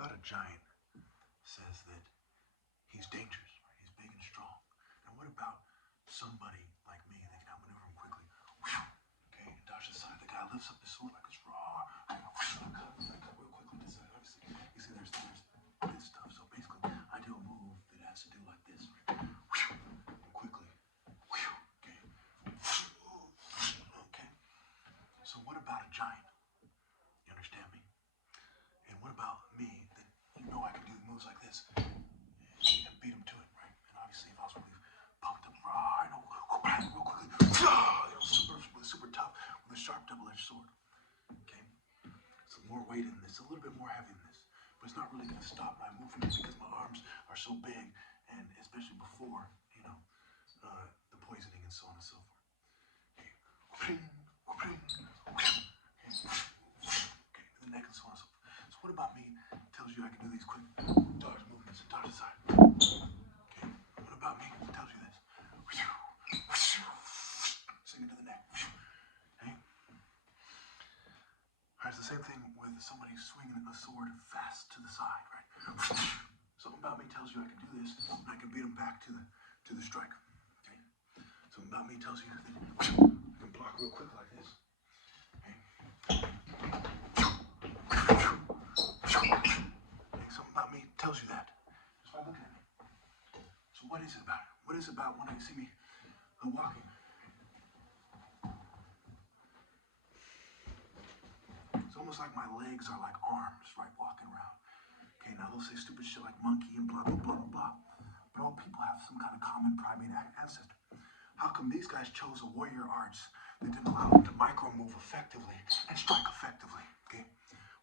about a giant says that he's dangerous, right? He's big and strong. And what about somebody like me that can outmaneuver him quickly? Okay, and dodge to the side. The guy lifts up his sword like it's raw. I cut real quickly to the side. Obviously, you see, there's this stuff. So basically, I do a move that has to do like this, right? Quickly. Okay. Okay. So what about a giant? You understand me? And what about me that I can do moves like this and beat him to it, right? And obviously, if I was really pumped up, real quickly, super tough with a sharp double-edged sword. Okay, it's more weight in this, a little bit more heavy in this, but it's not really going to stop my movement because my arms are so big, and especially before the poisoning and so on and so forth. Okay, okay, the neck and so on and so forth. So what about me tells you I can do these quick dodge movements and dodge aside? Okay, what about me tells you this? Sing it to the neck. Okay? Alright, it's the same thing with somebody swinging a sword fast to the side, right? Something about me tells you I can do this, and I can beat them back to the strike. Okay? Something about me tells you that I can block real quick like this. Okay? Something about me tells you that just by looking at me. So what is it about it? What is it about when I see me walking? It's almost like my legs are like arms, right, walking around. Okay, now they'll say stupid shit like monkey and blah, blah, blah, blah, blah. But all people have some kind of common primate ancestor. How come these guys chose a warrior arts that didn't allow them to micro-move effectively and strike effectively? Okay,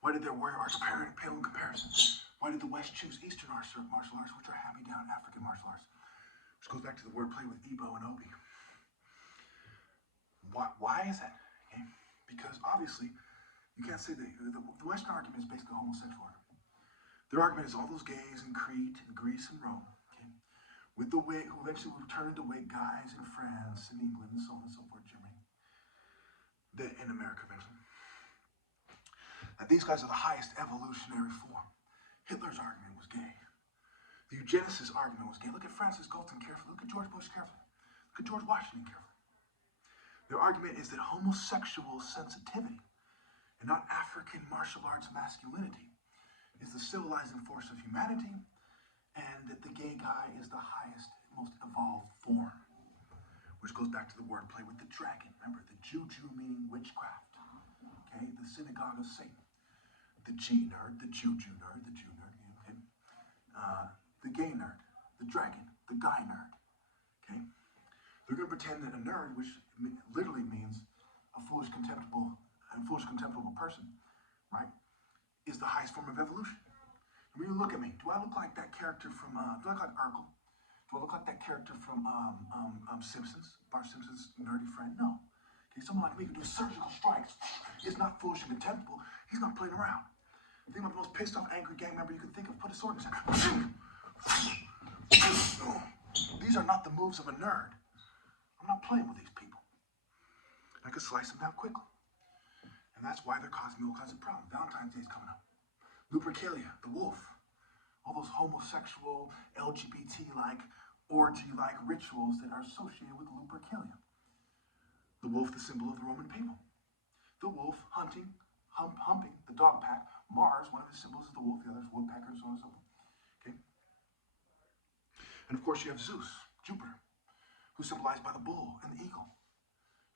why did their warrior arts pale in comparison? Why did the West choose Eastern martial arts, which are hand-me-down African martial arts? Which goes back to the wordplay with Igbo and Obi. Why is that? Okay, because obviously you can't say that the Western argument is basically a homosexual argument. Their argument is all those gays in Crete and Greece and Rome, okay, with the way who eventually will turn into white guys in France and England and so on and so forth, Germany, in America eventually. That these guys are the highest evolutionary form. Hitler's argument was gay. The eugenicist argument was gay. Look at Francis Galton carefully. Look at George Bush carefully. Look at George Washington carefully. Their argument is that homosexual sensitivity and not African martial arts masculinity is the civilizing force of humanity, and that the gay guy is the highest, most evolved form. Which goes back to the wordplay with the dragon. Remember, the juju meaning witchcraft. Okay, the synagogue of Satan. The G nerd, the juju nerd, the Jew nerd. Okay, the gay nerd, the dragon, the guy nerd. Okay, they're going to pretend that a nerd, which literally means a foolish, contemptible person, right, is the highest form of evolution. When you look at me, do I look like that character from, do I look like Urkel? Do I look like that character from Simpsons, Bart Simpson's nerdy friend? No. Okay, someone like me who do surgical strikes is not foolish and contemptible. He's not playing around. Think about the most pissed off, angry gang member you can think of. Put a sword in his hand. These are not the moves of a nerd. I'm not playing with these people. I could slice them down quickly. And that's why they're causing all kinds of problems. Valentine's Day is coming up. Lupercalia, the wolf. All those homosexual, LGBT-like, orgy-like rituals that are associated with Lupercalia. The wolf, the symbol of the Roman people. The wolf hunting, humping the dog pack. Mars, one of his symbols is the wolf, the other is woodpecker, and so on and so forth. Okay? And of course you have Zeus, Jupiter, who's symbolized by the bull and the eagle.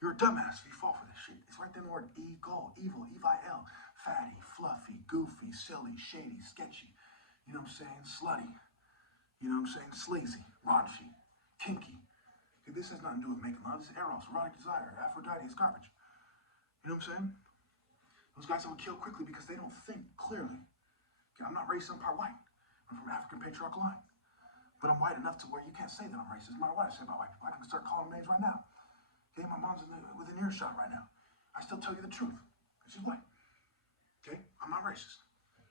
You're a dumbass if you fall for this shit. It's right there in the word eagle, evil, E-I-L. Fatty, fluffy, goofy, silly, shady, sketchy. You know what I'm saying? Slutty. You know what I'm saying? Sleazy, raunchy, kinky. Okay, this has nothing to do with making love. This is eros, erotic desire. Aphrodite is garbage. You know what I'm saying? Those guys I would kill quickly because they don't think clearly. Okay, I'm not racist, I'm part white. I'm from African patriarchal line. But I'm white enough to where you can't say that I'm racist. No matter what I say about white people, I can start calling names right now. Okay, my mom's within earshot right now. I still tell you the truth. She's white. Okay, I'm not racist.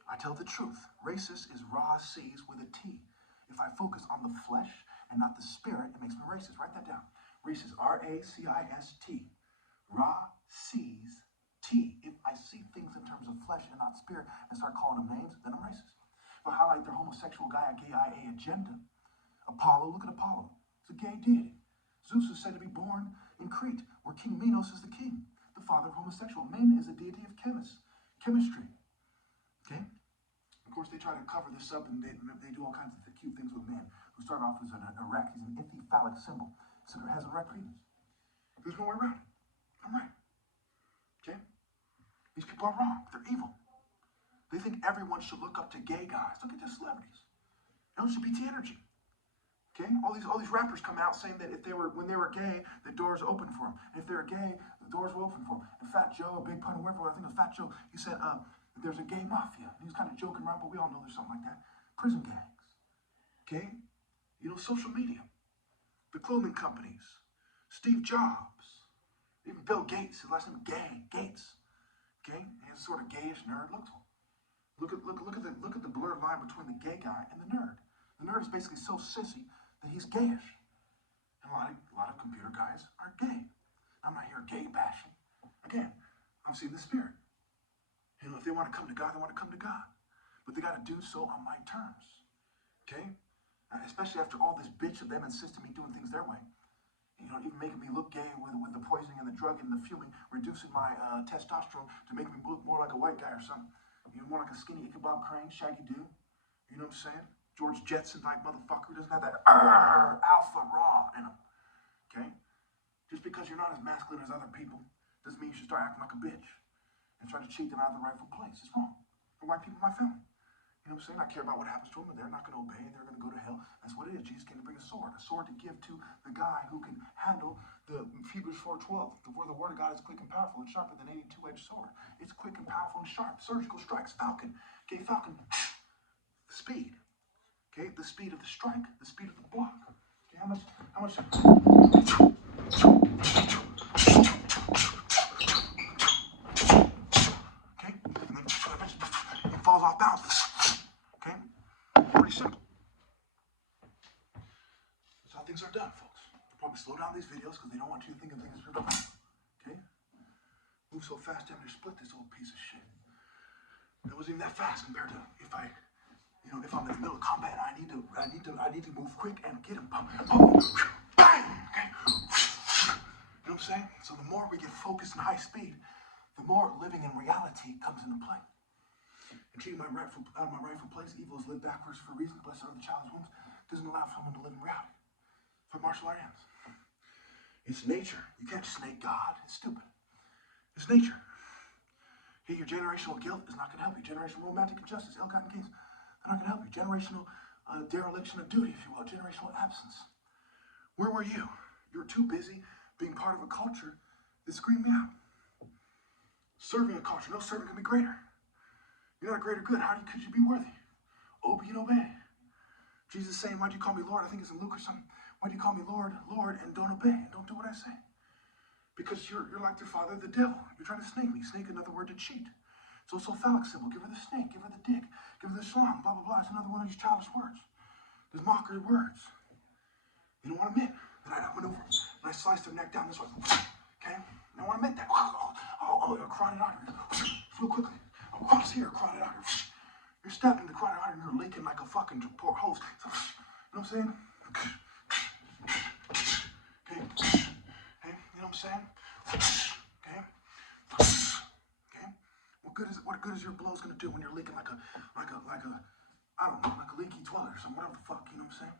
I tell the truth. Racist is raw C's with a T. If I focus on the flesh and not the spirit, it makes me racist. Write that down. Racist, R-A-C-I-S-T. Raw C's T. If I see things in terms of flesh and not spirit and start calling them names, then I'm racist. to highlight their homosexual gay IA agenda. Apollo, look at Apollo. It's a gay deity. Zeus is said to be born in Crete, where King Minos is the king, the father of homosexual. Min is a deity of chemistry. Okay? Of course, they try to cover this up, and they do all kinds of cute things with men, who start off as an erect. He's an enthephalic symbol. So it has an erect penis. There's no way around it. I'm right. Okay? These people are wrong. They're evil. They think everyone should look up to gay guys. Look at their celebrities. LGBT energy. Okay? All these rappers come out saying that when they were gay, the doors open for them. And if they were gay, the doors were open for them. And Fat Joe, a big pun of word, I think it was Fat Joe, he said that there's a gay mafia. And he was kind of joking around, but we all know there's something like that. Prison gangs. Okay? Social media. The clothing companies. Steve Jobs. Even Bill Gates. His last name is Gates. Okay? He's a sort of gayish nerd. Look at the blurred line between the gay guy and the nerd. The nerd is basically so sissy that he's gayish. And a lot of computer guys are gay. I'm not here gay bashing. Again, I'm seeing the spirit. If they want to come to God, they want to come to God. But they got to do so on my terms. Okay? Especially after all this bitch of them insisting me doing things their way. Even making me look gay with the poisoning and the drug and the fuming, reducing my testosterone to make me look more like a white guy or something. More like a skinny Ichabod Crane, Shaggy Doo. You know what I'm saying? George Jetson-like motherfucker who doesn't have that alpha raw in him. Okay? Just because you're not as masculine as other people doesn't mean you should start acting like a bitch and try to cheat them out of the rightful place. It's wrong. For white people in my family. You know what I'm saying? I care about what happens to them, and they're not going to obey, and they're going to go to hell. That's what it is. Jesus came to bring a sword to give to the guy who can handle the Hebrews 4:12. The word of God is quick and powerful and sharper than any two-edged sword. It's quick and powerful and sharp. Surgical strikes, falcon. Okay, falcon, speed. Okay, the speed of the strike, the speed of the block. Okay, how much? Okay, and then it falls off balance. Okay, pretty simple. That's how things are done, folks. They'll probably slow down these videos because they don't want you to think of things. Okay, move so fast, damn near split this old piece of shit. That wasn't even that fast compared to if I'm in the middle of combat, I need to move quick and get him. Bang! Okay. You know what I'm saying? So the more we get focused and high speed, the more living in reality comes into play. And treating out of my rightful place, evil is lived backwards for a reason. Blessed are the child's wombs. Doesn't allow someone to live in reality. It's like martial arts. It's nature. You can't just snake God. It's stupid. It's nature. Here, your generational guilt is not going to help you. Generational romantic injustice, ill-gotten gains. They're not going to help you. Generational dereliction of duty, if you will. Generational absence. Where were you? You were too busy being part of a culture that screamed me out. Serving a culture. No servant can be greater. You're not a greater good. How could you be worthy? Obey and obey. Jesus is saying, why do you call me Lord? I think it's in Luke or something. Why do you call me Lord, Lord, and don't obey? And don't do what I say? Because you're like their father, the devil. You're trying to snake me. Snake, another word to cheat. It's also a phallic symbol. Give her the snake. Give her the dick. Give her the schlong. Blah, blah, blah. It's another one of these childish words. There's mockery words. You don't want to admit that I went over and I sliced their neck down this way. Okay? You don't want to admit that. Oh, a carotid artery. Real quickly. Across here, carotid artery. You're stabbing the carotid artery and you're leaking like a fucking poor hose. So, you know what I'm saying? Okay? Hey, you know what I'm saying? Okay? Okay? What good is your blows gonna do when you're leaking like a I don't know, like a leaky toilet or something, whatever the fuck, you know what I'm saying?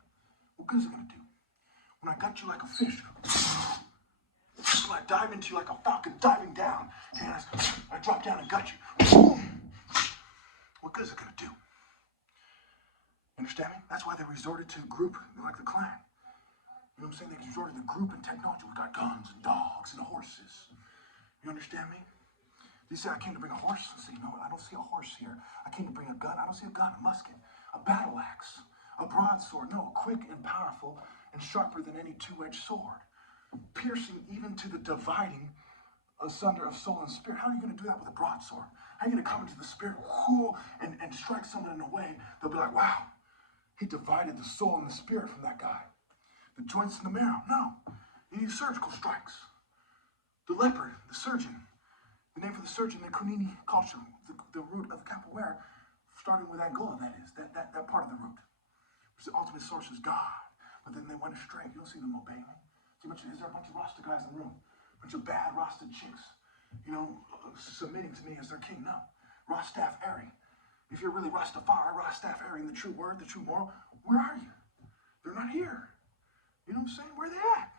What good is it gonna do? When I gut you like a fish, when I dive into you like a falcon diving down, and I drop down and gut you. What good is it gonna do? Understand me? That's why they resorted to group, like the Klan. You know what I'm saying? They resorted to group and technology. We got guns and dogs and horses. You understand me? You say I came to bring a horse? I say, no, I don't see a horse here. I came to bring a gun. I don't see a gun, a musket, a battle axe, a broadsword. No, quick and powerful and sharper than any two-edged sword, piercing even to the dividing asunder of soul and spirit. How are you going to do that with a broadsword? How are you going to come into the spirit and strike someone in a way they'll be like, wow, he divided the soul and the spirit from that guy. The joints and the marrow. No. You need surgical strikes. The leopard, the surgeon. The name for the surgeon, the Kunini culture, the root of capoeira, starting with Angola, that is, that part of the root. The ultimate source is God. But then they went astray. You don't see them obeying me. Is there a bunch of Rasta guys in the room? A bunch of bad Rasta chicks, submitting to me as their king? No. Rastafari. If you're really Rastafari, Rastafari in the true word, the true moral, where are you? They're not here. You know what I'm saying? Where are they at?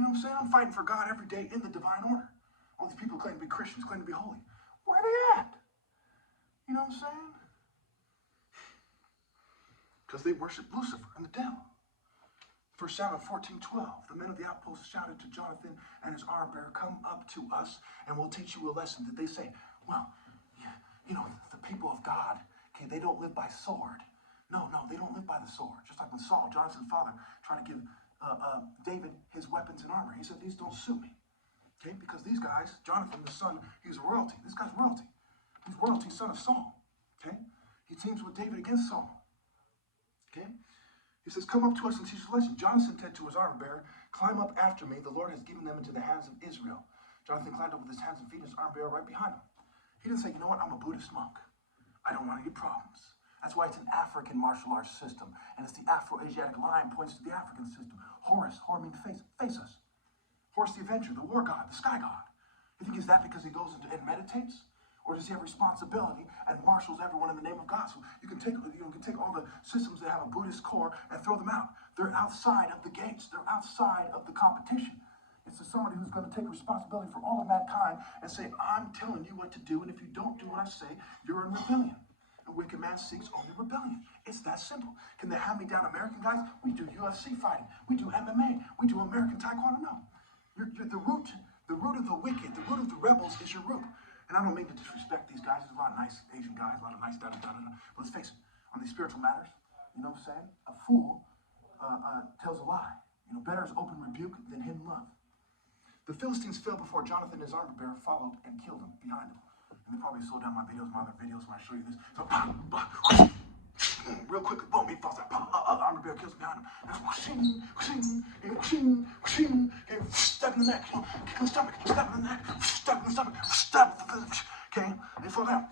You know what I'm saying? I'm fighting for God every day in the divine order. All these people claim to be Christians, claim to be holy. Where are they at? You know what I'm saying? Because they worship Lucifer and the devil. 1 Samuel 14:12, the men of the outpost shouted to Jonathan and his armor bearer, "Come up to us and we'll teach you a lesson." Did they say, well, the people of God, okay, they don't live by sword. No, they don't live by the sword. Just like when Saul, Jonathan's father, tried to give David his weapons and armor. He said, these don't suit me. Okay, because these guys, Jonathan, the son, he's royalty. This guy's royalty. He's royalty, son of Saul. Okay? He teams with David against Saul. Okay? He says, "Come up to us and teach us a lesson." Jonathan said to his armor bearer, "Climb up after me. The Lord has given them into the hands of Israel." Jonathan climbed up with his hands and feet, and his armor bearer right behind him. He didn't say, "You know what, I'm a Buddhist monk. I don't want any problems." That's why it's an African martial arts system. And it's the Afro-Asiatic line points to the African system. Horus, Hor means face us. Horus the Avenger, the war god, the sky god. You think he's that because he goes and meditates? Or does he have responsibility and marshals everyone in the name of God? So you can take all the systems that have a Buddhist core and throw them out. They're outside of the gates. They're outside of the competition. It's somebody who's going to take responsibility for all of mankind and say, "I'm telling you what to do, and if you don't do what I say, you're in rebellion." A wicked man seeks only rebellion. It's that simple. Can they hand me down American guys? We do UFC fighting. We do MMA. We do American Taekwondo. No. You're the root of the wicked, the root of the rebels is your root. And I don't mean to disrespect these guys. There's a lot of nice Asian guys, a lot of nice da-da-da-da-da. But let's face it, on these spiritual matters, you know what I'm saying? A fool tells a lie. Better is open rebuke than hidden love. The Philistines fell before Jonathan and his armor bearer followed and killed him behind him. And they probably slow down my other videos when I show you this. So, real quickly, boom, he falls out. Armor bearer kills behind him. And stab in the neck, kick in the stomach, stab in the neck, stab in the stomach, stab in the okay? They fall down.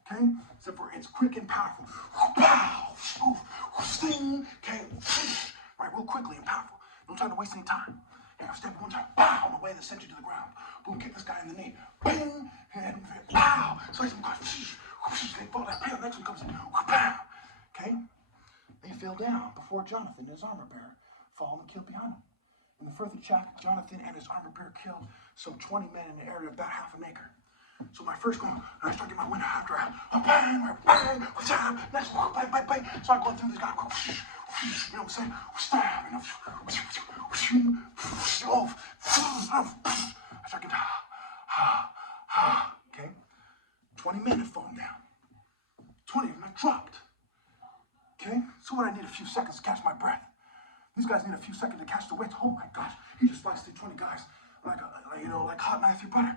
Okay? Except for it's quick and powerful. Okay? Right, real quickly and powerful. Don't try to waste any time. Here, step one time, pow, on the way that sent you to the ground. Boom, kick this guy in the knee. Bang, and pow. Slice him across. They fall down. The next one comes in. Pow. Okay? They fell down before Jonathan and his armor bearer fall and killed behind him. In the further attack, Jonathan and his armor bearer killed some 20 men in an area of about half an acre. So my first one, I start getting my window after bang, bang, next one, bang, bang. So I'm going through this guy, you know what I'm saying? Stab, I start getting, okay? 20 men have fallen down. 20 of them have dropped. Okay? So what, I need a few seconds to catch my breath. These guys need a few seconds to catch the wind. Oh my gosh, he just sliced through 20 guys like hot knife through butter.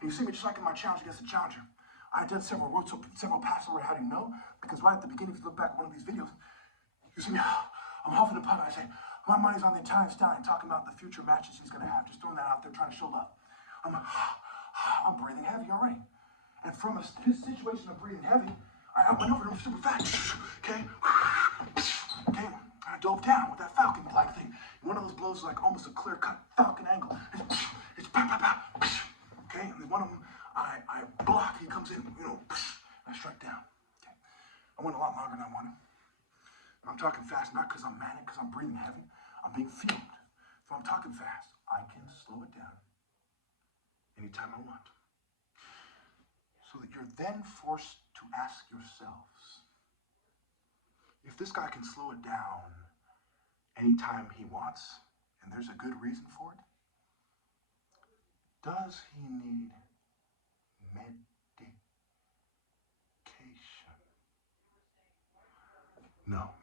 And you see me just like in my challenge against the challenger. I did several routes, several passes over. How do you know? Because right at the beginning, if you look back at one of these videos, you see me, I'm huffing and puffing. I say, my money's on the Italian Stallion, talking about the future matches he's going to have. Just throwing that out there, trying to show love. I'm breathing heavy already. And from a situation of breathing heavy, I went over to him super fast. Okay? Okay? I dove down with that falcon-like thing. One of those blows is like almost a clear-cut falcon angle. It's pow, pow, pow. Okay? And then one of them, I block. He comes in, and I strike down. Okay? I went a lot longer than I wanted. I'm talking fast, not because I'm manic, because I'm breathing heavy. I'm being filmed. If I'm talking fast, I can slow it down anytime I want. So that you're then forced to ask yourselves, if this guy can slow it down anytime he wants, and there's a good reason for it, does he need medication? No.